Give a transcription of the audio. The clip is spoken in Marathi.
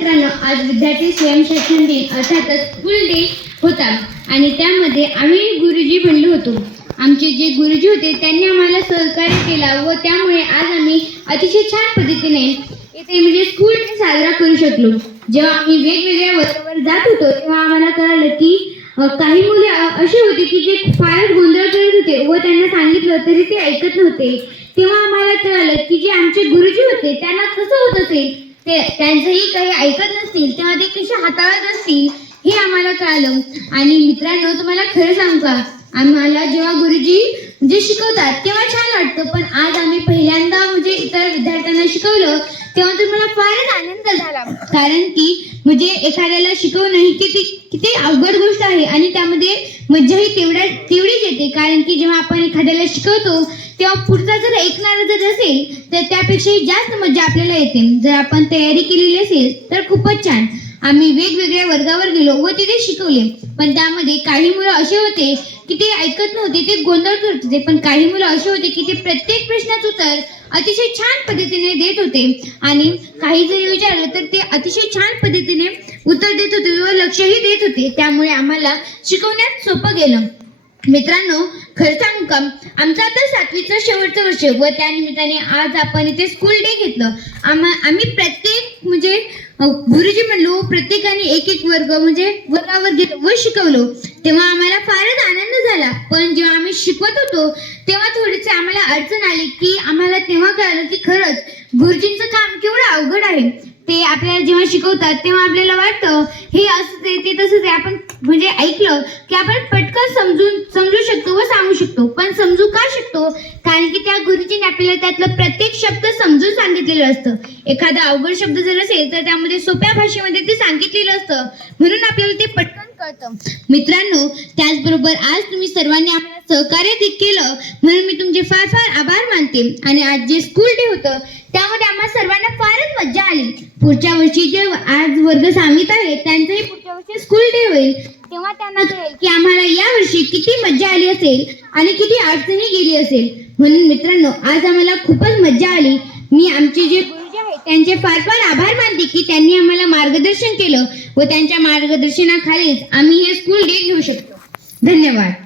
मित्रांनो, आज विद्यार्थी स्वयंशिक्षण दिन अर्थातच स्कूल डे होता आणि त्यामध्ये आम्ही गुरुजी बनलो होतो. आमचे जे गुरुजी होते त्यांनी आम्हाला सहकार्य केला व त्यामुळे आज आम्ही अतिशय छान पद्धतीने इथे म्हणजे स्कूल डे साजरा करू शकलो. जेव्हा आम्ही वेगवेगळ्या वर्गावर जात होतो तेव्हा आम्हाला कळालं की काही मुले अशी होती की जे फारच गोंधळ करत होते व त्यांना सांगितलं तरी ते ऐकत नव्हते. तेव्हा आम्हाला कळालं की जे आमचे गुरुजी होते त्यांना कसं होत असेल, ते त्यांचंही काही ऐकत नसतील तेव्हा ते कसे हाताळत असतील हे आम्हाला कळालं. आणि मित्रांनो, तुम्हाला खरं सांगू का, आम्हाला जेव्हा गुरुजी म्हणजे शिकवतात तेव्हा छान वाटतं, पण आज आम्ही पहिल्यांदा म्हणजे इतर विद्यार्थ्यांना शिकवलं तेव्हा तर मला फारच आनंद झाला. कारण की म्हणजे एखाद्याला शिकवणं ही किती अवघड गोष्ट आहे आणि त्यामध्ये मज्जाही तेवढीच येते. कारण की जेव्हा आपण एखाद्याला शिकवतो तेव्हा पुढचा जर ऐकणारा जर असेल तर त्यापेक्षाही जास्त मजा आपल्याला येते. जर आपण तयारी केलेली असेल तर खूपच छान. आम्ही वेगवेगळ्या वर्गावर गेलो व तिथे शिकवले, पण त्यामध्ये काही मुलं असे होते की ते ऐकत नव्हते, ते गोंधळ करत होते. पण काही मुलं असे होते की ते प्रत्येक प्रश्नाचं उत्तर अतिशय छान पद्धतीने देत होते आणि काही जरी विचारलं तर ते अतिशय छान पद्धतीने उत्तर देत होते व लक्षही देत होते. त्यामुळे आम्हाला शिकवण्यात सोपं गेलं. मित्रांनो, खरं सांगू का, आमचं आता 7वीचं शेवटचं वर्ष व त्यानिमित्ताने आज आपण इथे स्कूल डे घेतलं. आम्ही प्रत्येक म्हणजे गुरुजी म्हणलो, प्रत्येकाने एक वर्ग म्हणजे वर्गावर गेलो व शिकवलो. तेव्हा आम्हाला फारच आनंद झाला. पण जेव्हा आम्ही शिकवत होतो तेव्हा थोडीशी आम्हाला अडचण आली की आम्हाला तेव्हा कळलं की खरंच गुरुजींचं काम केवढं अवघड आहे. ते आपल्याला जेव्हा शिकवतात तेव्हा आपल्याला वाटतं हे असं ते तसंच आहे. आपण म्हणजे ऐकलं की आपण पटकन समजू शकतो व सांगू शकतो. पण समजू का शकतो? कारण की त्या गुरुजीने आपल्याला त्यातलं प्रत्येक शब्द समजून सांगितलेलं असतं. एखादा अवघड शब्द जर असेल तर त्यामध्ये सोप्या भाषेमध्ये ते सांगितलेलं असतं, म्हणून आपल्याला ते पटकन कळतं. मित्रांनो, त्याचबरोबर आज तुम्ही सर्वांनी आपल्याला सहकार्य केलं म्हणून मी तुमचे फार फार आभार मानते. आणि आज जे स्कूल डे होतं त्यामध्ये आम्हा सर्वांना फारच मज्जा आली. पुढच्या वर्षी जे आज वर्ग सांगित आहेत त्यांचंही पुढच्या वर्षी स्कूल डे होईल तेव्हा त्यांना कळेल की आम्हाला या वर्षी किती मज्जा आली असेल आणि किती अडचणी गेली असेल. म्हणून मित्रांनो, आज आम्हाला खूपच मज्जा आली. मी आमचे जे गुरुजी आहेत त्यांचे फार फार आभार मानते की त्यांनी आम्हाला मार्गदर्शन केलं व त्यांच्या मार्गदर्शनाखालीच आम्ही हे स्कूल डे घेऊ शकतो. धन्यवाद.